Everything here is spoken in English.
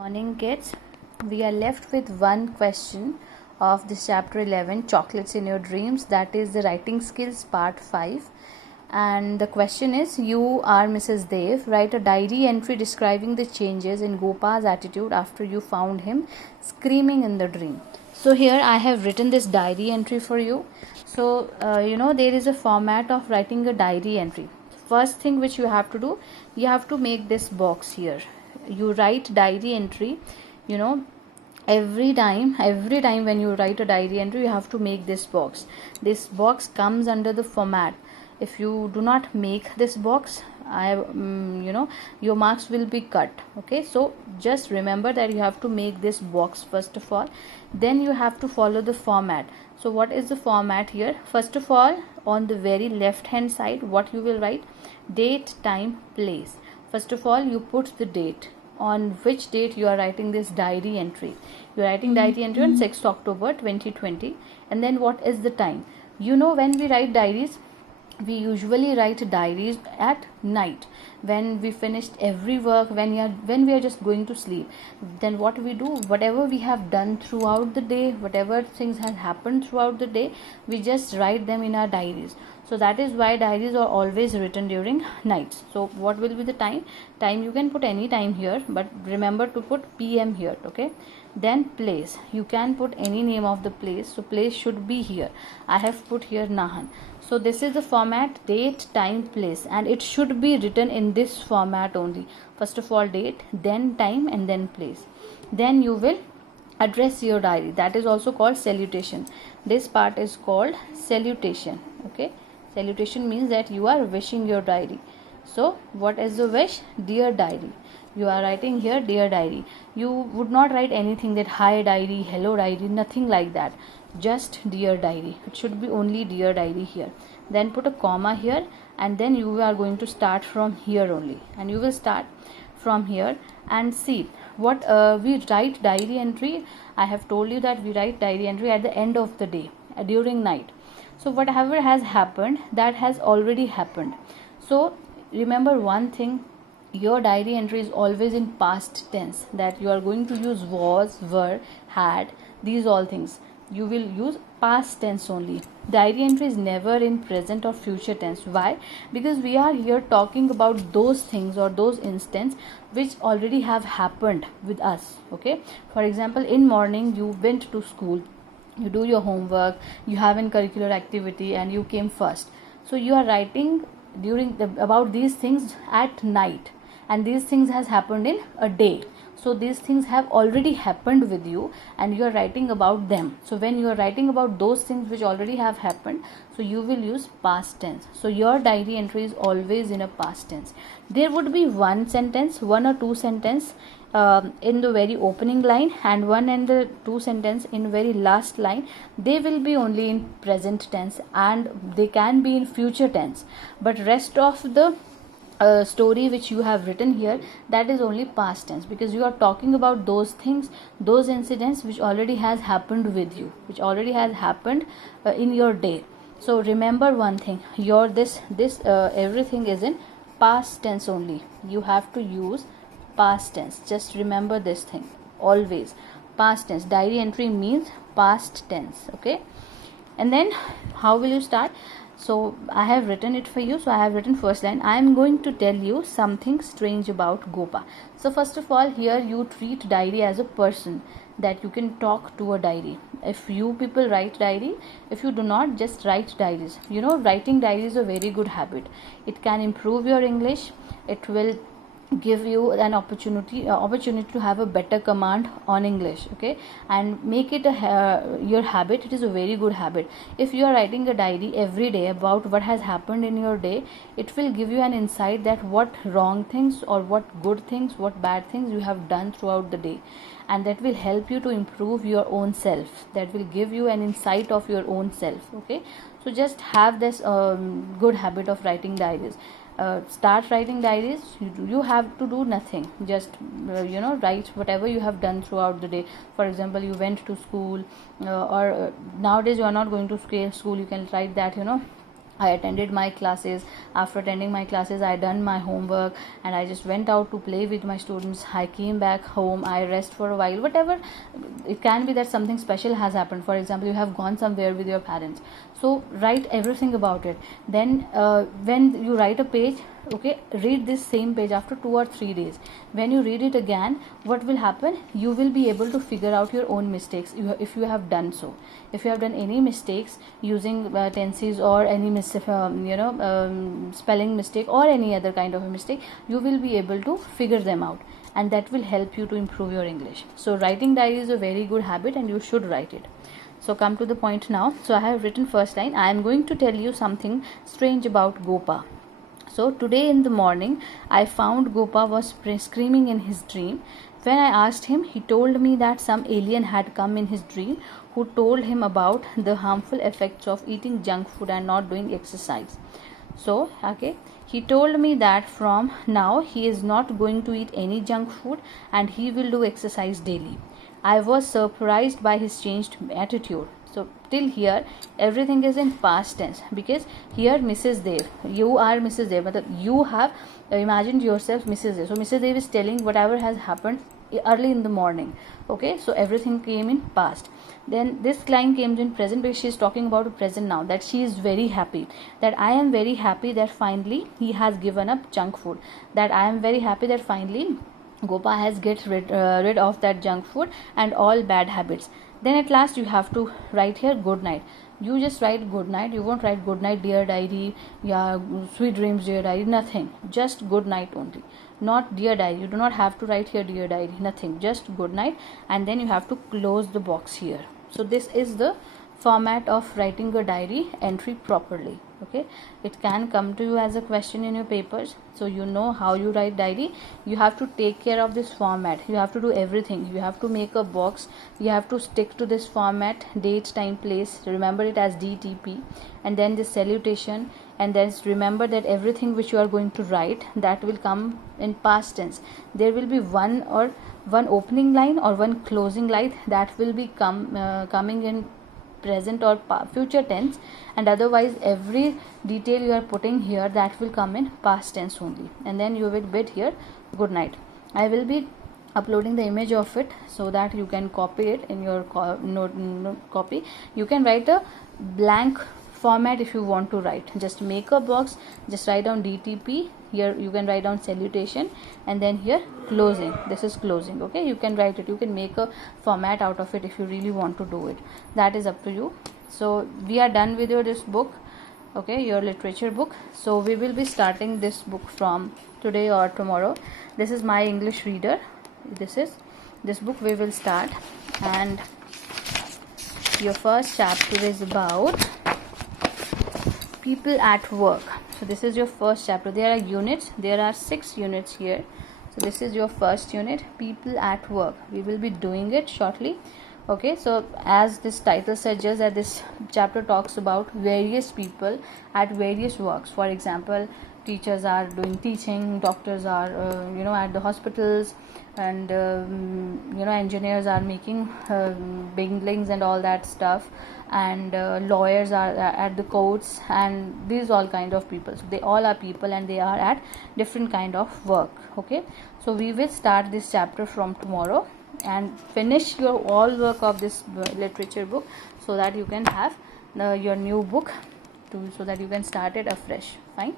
Morning, kids. We are left with one question of this chapter 11, Chocolates in Your Dreams. That is the writing skills part 5. And the question is, you are Mrs. Dev. Write a diary entry describing the changes in Gopa's attitude after you found him screaming in the dream. So here I have written this diary entry for you. So, there is a format of writing a diary entry. First thing which you have to do, you have to make this box here. You write diary entry, every time when you write a diary entry, you have to make this box comes under the format. If you do not make this box, your marks will be cut. Okay, so just remember that you have to make this box first of all, then you have to follow the format. So what is the format here? First of all, on the very left hand side, what you will write? Date, time, place. First of all, you put the date, on which date you are writing this diary entry. You are writing diary entry on 6th October 2020. And then what is the time? When we write diaries, we usually write diaries at night when we finished every work, when we are just going to sleep. Then what we do, whatever we have done throughout the day, whatever things have happened throughout the day, we just write them in our diaries. So that is why diaries are always written during nights. So what will be the time? You can put any time here, but remember to put PM here. Okay, then place, you can put any name of the place. So place should be here. I have put here Nahan. So this is the format: date, time, place, and it should be written in this format only. First of all date, then time, and then place. Then you will address your diary. That is also called salutation. This part is called salutation. Okay, salutation means that you are wishing your diary. So what is the wish? Dear diary. You are writing here dear diary. You would not write anything that hi diary, hello diary, nothing like that. Just dear diary. It should be only dear diary here. Then put a comma here, and then you are going to start from here only, and you will start from here and see what we write diary entry. I have told you that we write diary entry at the end of the day, during night. So whatever has happened, that has already happened. So remember one thing, your diary entry is always in past tense, that you are going to use was, were, had, these all things. You will use past tense only. Diary entry is never in present or future tense. Why? Because we are here talking about those things or those instances which already have happened with us. Okay, for example, in morning you went to school, you do your homework, you have a curricular activity, and you came first. So you are writing about these things at night, and these things has happened in a day. So these things have already happened with you, and you are writing about them. So when you are writing about those things which already have happened, so you will use past tense. So your diary entry is always in a past tense. There would be one or two sentence in the very opening line, and one and the two sentence in very last line. They will be only in present tense, and they can be in future tense, but rest of the story which you have written here, that is only past tense, because you are talking about those things, those incidents which already has happened with you, which already has happened in your day. So remember one thing, your this everything is in past tense only. You have to use past tense. Just remember this thing, always past tense. Diary entry means past tense. Okay, and then how will you start? So I have written it for you. So I have written first line, I am going to tell you something strange about Gopa. So first of all, here you treat diary as a person, that you can talk to a diary. If you people write diary, if you do not, just write diaries. Writing diary is a very good habit. It can improve your English. It will give you an opportunity to have a better command on English. Okay, and make it your habit. It is a very good habit. If you are writing a diary every day about what has happened in your day, it will give you an insight that what wrong things or what good things, what bad things you have done throughout the day, and that will help you to improve your own self. That will give you an insight of your own self. Okay, so just have this good habit of writing diaries. Start writing diaries. You have to do nothing, just write whatever you have done throughout the day. For example, you went to school, or nowadays you are not going to school, you can write that I attended my classes. After attending my classes, I done my homework and I just went out to play with my students. I came back home, I rest for a while, whatever. It can be that something special has happened. For example, you have gone somewhere with your parents, so write everything about it. Then when you write a page, okay, read this same page after 2 or 3 days. When you read it again, what will happen? You will be able to figure out your own mistakes if you have done so. If you have done any mistakes using tenses or any spelling mistake or any other kind of a mistake, you will be able to figure them out, and that will help you to improve your English. So writing diary is a very good habit and you should write it. So come to the point now. So I have written first line. I am going to tell you something strange about Gopa. So today in the morning, I found Gopa was screaming in his dream. When I asked him, he told me that some alien had come in his dream who told him about the harmful effects of eating junk food and not doing exercise. So, okay, he told me that from now he is not going to eat any junk food and he will do exercise daily. I was surprised by his changed attitude. So till here everything is in past tense, because here Mrs. Dev, you are Mrs. Dev, but you have imagined yourself Mrs. Dev. So Mrs. Dev is telling whatever has happened early in the morning. Okay, so everything came in past. Then this line came in present because she is talking about a present now, that she is very happy, that I am very happy that finally he has given up junk food, that I am very happy that finally Gopa has get rid of that junk food and all bad habits. Then at last you have to write here good night. You just write good night. You won't write good night dear diary, yeah, sweet dreams dear diary, nothing. Just good night only. Not dear diary. You do not have to write here dear diary, nothing. Just good night, and then you have to close the box here. So this is the format of writing a diary entry properly. Okay, it can come to you as a question in your papers, so you know how you write diary. You have to take care of this format. You have to do everything. You have to make a box. You have to stick to this format, date, time, place. Remember it as DTP, and then the salutation, and then remember that everything which you are going to write, that will come in past tense. There will be one opening line or one closing line that will be coming in present or future tense, and otherwise every detail you are putting here, that will come in past tense only. And then you will bid here good night. I will be uploading the image of it so that you can copy it in your copy. You can write a blank format if you want to write. Just make a box, just write down DTP. Here you can write down salutation, and then here closing. This is closing. Okay, you can write it. You can make a format out of it if you really want to do it. That is up to you. So we are done with this book. Okay, your literature book. So we will be starting this book from today or tomorrow. This is my English reader. This book we will start, and your first chapter is about people at work. So this is your first chapter. There are units. There are 6 units here. So this is your first unit, people at work. We will be doing it shortly. Okay, so as this title suggests, that this chapter talks about various people at various works. For example, teachers are doing teaching, doctors are at the hospitals, and engineers are making buildings and all that stuff, and lawyers are at the courts, and these all kind of people. So they all are people and they are at different kind of work. Okay, so we will start this chapter from tomorrow and finish your all work of this literature book, so that you can have your new book so that you can start it afresh. Fine.